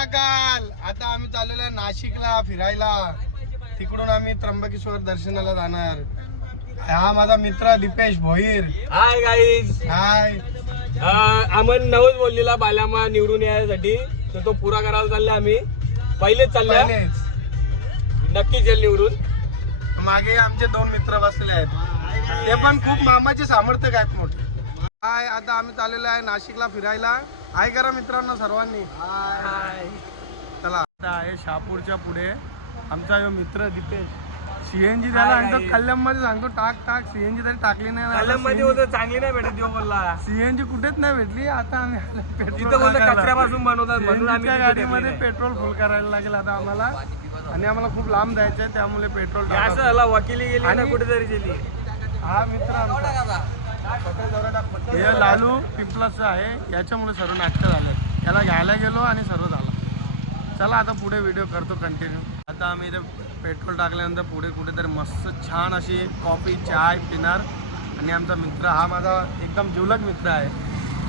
महाकाल. आता आम्ही चाललेलो आहे नाशिकला फिरायला. तिकडून आम्ही त्र्यंबकेश्वर दर्शनाला जाणार. हा माझा मित्र Dipesh Bhoir. Hi guys. Hi. आम्हाला नवच बोललेला बाल्यामा निवडून यायसाठी, तर तो पुरा करायला चालले. आम्ही पहिलेच चालले, नक्कीच येईल निवडून. मागे आमचे 2 मित्र बसलेले आहेत, ते पण खूप मामाचे समर्थक आहेत मोठे. हाय. आता आम्ही चाललेलो आहे नाशिकला फिरायला. हाय करा मित्रांनो सर्वांनी. चला. आता आहे शहापूरच्या पुढे आमचा जो मित्र दीपेश. सीएनजी त्याला सांगतो कल्याण मध्ये, सांगतो टाक टाक. सीएनजी तरी टाकली नाही. कल्याण मध्ये होतं, चांगली नाही भेटत देव बोलला. सीएनजी कुठेच नाही भेटली. आता आम्ही पेट्रोल कचऱ्यापासून बनवतात, म्हणून आम्ही गाडीमध्ये पेट्रोल फुल करायला लागेल आता आम्हाला. आणि आम्हाला खूप लांब जायचंय, त्यामुळे पेट्रोल असं झाला. वकिली गेली ना कुठेतरी गेली. हा मित्र आमचा हे लालू पिंपलाचं आहे. याच्यामुळे सर्व नाटकं झाले. याला घ्यायला गेलो आणि सर्व झालं. चला आता पुढे व्हिडिओ करतो कंटिन्यू. आता आम्ही इथे पेट्रोल टाकल्यानंतर पुढे कुठेतरी मस्त छान अशी कॉफी चाय पिणार. आणि आमचा मित्र हा माझा एकदम जिवलग मित्र आहे.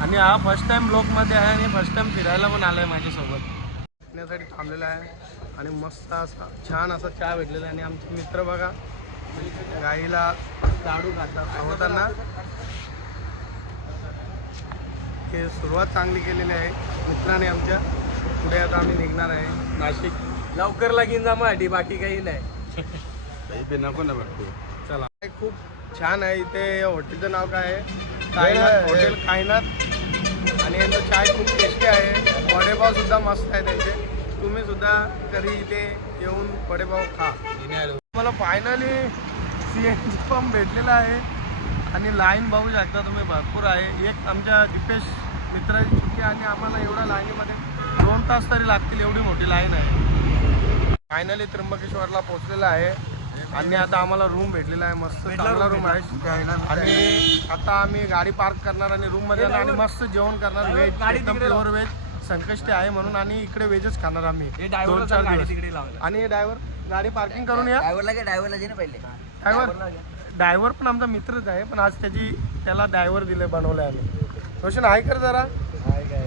आणि हा फर्स्ट टाइम ब्लॉगमध्ये आहे आणि फर्स्ट टाइम फिरायला पण आला आहे माझ्यासोबत. पिण्यासाठी थांबलेला आहे आणि मस्त असा छान असा चहा भेटलेला आहे. आणि आमचे मित्र बघा गाईला लाडू खाताना हे सुरुवात चांगली केलेली आहे मित्राने आमच्या. पुढे आता आम्ही निघणार आहे नाशिक. लवकर लगीन जमासाठी, बाकी काही नाही. नको ना बघतो. चला. खूप छान आहे इथे. हॉटेलचं नाव काय आहे? कायनाथ हॉटेल कायनाथ. आणि यांचं चाय खूप टेस्टी आहे. वडेपाव सुद्धा मस्त आहे त्यांचे. तुम्ही सुद्धा कधी इथे येऊन वडेपाव खा. मला फायनली सीएनजी पंप भेटलेला आहे. आणि लाईन बघू शकता तुम्ही, भरपूर आहे. एक आमच्या दीपेश मित्राची चुकी आणि आम्हाला एवढ्या लाईनीमध्ये 2 तास तरी लागतील, एवढी मोठी लाईन आहे. फायनली त्र्यंबकेश्वरला पोहोचलेला आहे. आणि आता आम्हाला रूम भेटलेला आहे. मस्त चांगला रूम आहे. आणि आता आम्ही गाडी पार्क करणार आणि रूम मध्ये आणि मस्त जेवण करणार. व्हेज, एकदम प्युअर व्हेज. संकष्टी आहे म्हणून. आणि इकडे व्हेजच खाणार आम्ही 2-4 दिवस. आणि ड्रायव्हर गाडी पार्किंग करून या. ड्रायव्हर पण आमचा मित्रच आहे, पण आज त्याला ड्रायव्हर दिले, बनवले आम्ही. रोशन आहे कर जरा.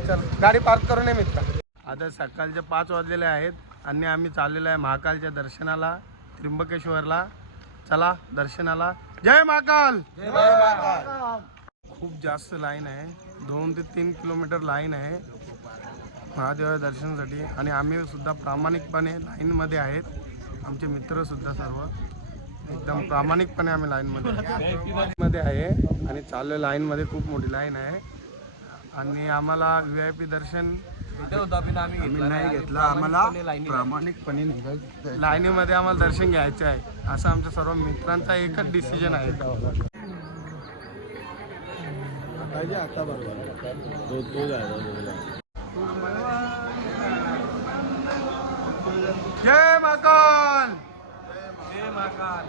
चल गाडी पार्क करून ये मित्र. आता सकाळचे 5 वाजलेले आहेत आणि आम्ही चाललेलो आहे महाकालच्या दर्शनाला त्र्यंबकेश्वरला. चला दर्शनाला. जय महाकाल. खूप जास्त लाईन आहे. 2 ते 3 किलोमीटर लाईन आहे महादेवाच्या दर्शनासाठी. आणि आम्ही सुद्धा प्रामाणिकपणे लाईनमध्ये आहेत. आमचे मित्रसुद्धा सर्व एकदम प्रामाणिकपणे आम्ही लाईनमध्ये आहे. आणि चालू लाईनमध्ये खूप मोठी लाईन आहे. आणि आम्हाला VIP दर्शन आम्ही नाही घेतला. आम्हाला प्रामाणिकपणे लाईनीमध्ये आम्हाला दर्शन घ्यायचं आहे. असं आमच्या सर्व मित्रांचा एकच डिसिजन आहे. आता जय महाकाल. जय महाकाल.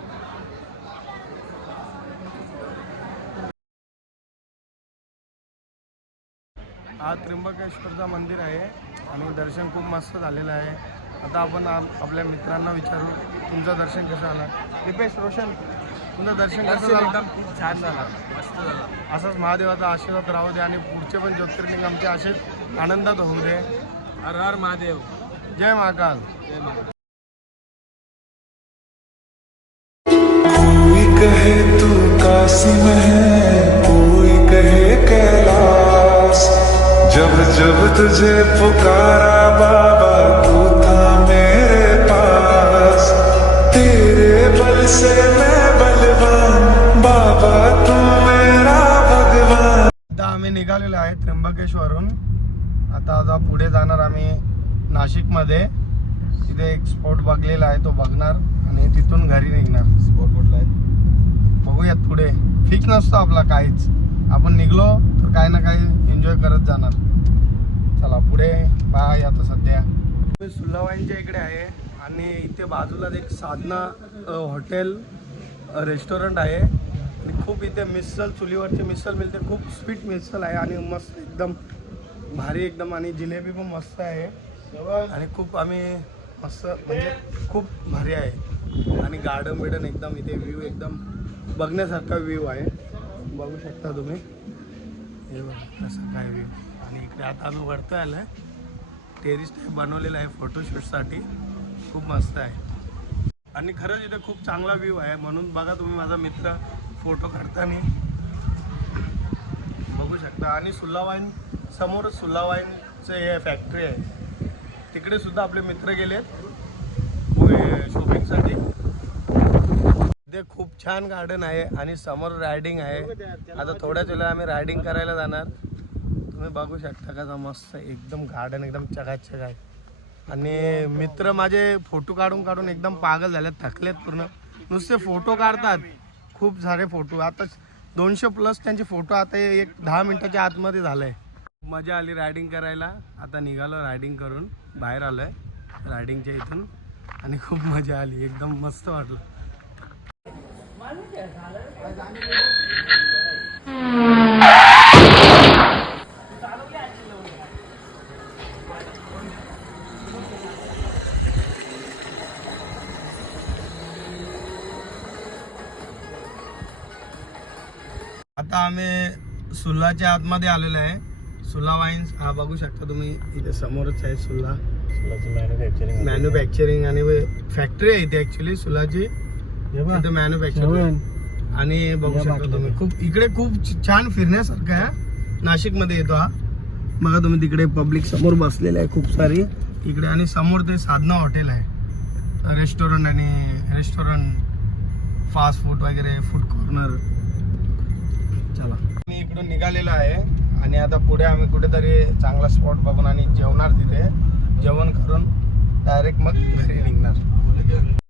हा त्र्यंबकेश्वरचा मंदिर आहे आणि दर्शन खूप मस्त झालेलं आहे. आता आपण आपल्या मित्रांना विचारू तुमचं दर्शन कसं झालं. दीपेश, रोशन, तुमचं दर्शन कसं झालं? एकदम खूप छान झालं, मस्त झालं. असंच महादेवाचा आशीर्वाद राहू दे आणि पुढचे पण ज्योतिर्लिंग आमचे असेच आनंदात होऊ दे. हर हर महादेव. जय महाकाल. जय महाकाल. कोई कहे तू काशी में है, कोई कहे कैलाश. जब जब तुझे पुकारा बाबा, तू था मेरे पास. तेरे बल से मैं बलवान, बाबा तू मेरा भगवान. आता आम्ही निघालेलो आहे त्र्यंबकेश्वरून. आता पुढे जाणार आम्ही नाशिकमध्ये. तिथे एक स्पॉट बघलेला आहे, तो बघणार आणि तिथून घरी निघणार. स्पॉट कुठला आहे बघूयात. पुढे फिक्स नसतो आपला काहीच. आपण निघलो तर काही ना काही एन्जॉय करत जाणार. चला पुढे बाय. आता सध्या सुल्लावाईंच्या इकडे आहे आणि इथे बाजूलाच एक साधना हॉटेल रेस्टॉरंट आहे. आणि खूप इथे मिसळ, चुलीवरची मिसळ मिळते. खूप स्वीट मिसळ आहे आणि मस्त एकदम भारी एकदम. आणि जिलेबी पण मस्त आहे. आणि खूप आम्ही मस्त म्हणजे खूप भारी आहे. आणि गार्डन बिर्डन एकदम इथे व्ह्यू एकदम बघण्यासारखा व्ह्यू आहे. बघू शकता तुम्ही. हे बघा कसं काय व्ह्यू. आणि इकडे आता आम्ही वरती आलो आहे टेरिस टाईप बनवलेलं आहे फोटोशूटसाठी. खूप मस्त आहे आणि खरंच इथे खूप चांगला व्ह्यू आहे. म्हणून बघा तुम्ही माझा मित्र फोटो काढताना बघू शकता. आणि सुल्ला वाईन समोरच सुल्ला वाईनचं हे फॅक्टरी आहे. तिकडे सुद्धा आपले मित्र गेलेत शॉपिंगसाठी. इथे खूप छान गार्डन आहे आणि समोर रायडिंग आहे. आता थोड्याच वेळेला आम्ही रायडिंग करायला जाणार. तुम्ही बघू शकता का मस्त एकदम गार्डन एकदम चकाचक आहे. आणि मित्र माझे फोटो काढून काढून एकदम पागल झालेत, थकलेत पूर्ण. नुसते फोटो काढतात, खूप सारे फोटो. आता 200+ त्यांचे फोटो आता एक 10 मिनिटाच्या आतमध्ये झालंय. मजा आली रायडिंग करायला. आता निघालो रायडिंग करून, बाहेर आलोय रायडिंगच्या इथून आणि खूप मजा आली, एकदम मस्त वाटलं. आता आम्ही सुल्लाच्या आतमध्ये आलेलो आहे. सुल्ला वाईन्स हा बघू शकता तुम्ही, इथे समोरच आहे सुल्ला मॅन्युफॅक्चरिंग आणि फॅक्टरी आहे इथे ऍक्च्युली सुल्लाची. इथे मॅन्युफॅक्चरिंग आणि बघू शकता तुम्ही खूप इकडे खूप छान फिरण्यासारखं आहे. नाशिकमध्ये येतो हा. बघा तुम्ही तिकडे पब्लिक समोर बसलेलं आहे खूप सारी इकडे. आणि समोर ते साधना हॉटेल आहे, रेस्टॉरंट फास्ट फूड वगैरे, फूड कॉर्नर. चला मी इकडून निघालेलो आहे आणि आता पुढे आम्ही कुठेतरी चांगला स्पॉट बघून आणि जेवणार. तिथे जेवण करून डायरेक्ट मग घरी निघणार.